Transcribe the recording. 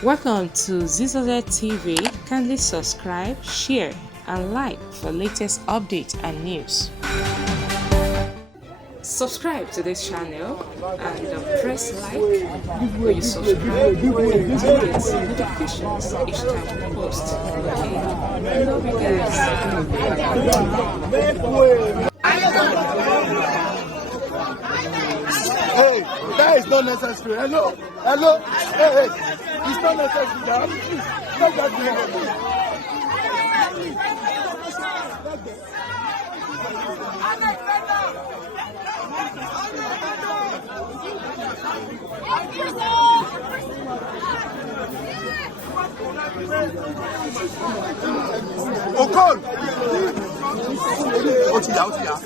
Welcome to Zisodel TV. Kindly subscribe, share, and like for latest updates and news. Subscribe to this channel and press like when you subscribe to get notifications each time we post. Okay, I love you guys. Hey, that is not necessary. Hello, hey, it's not necessary. Stop that Okon! Ó ti yá.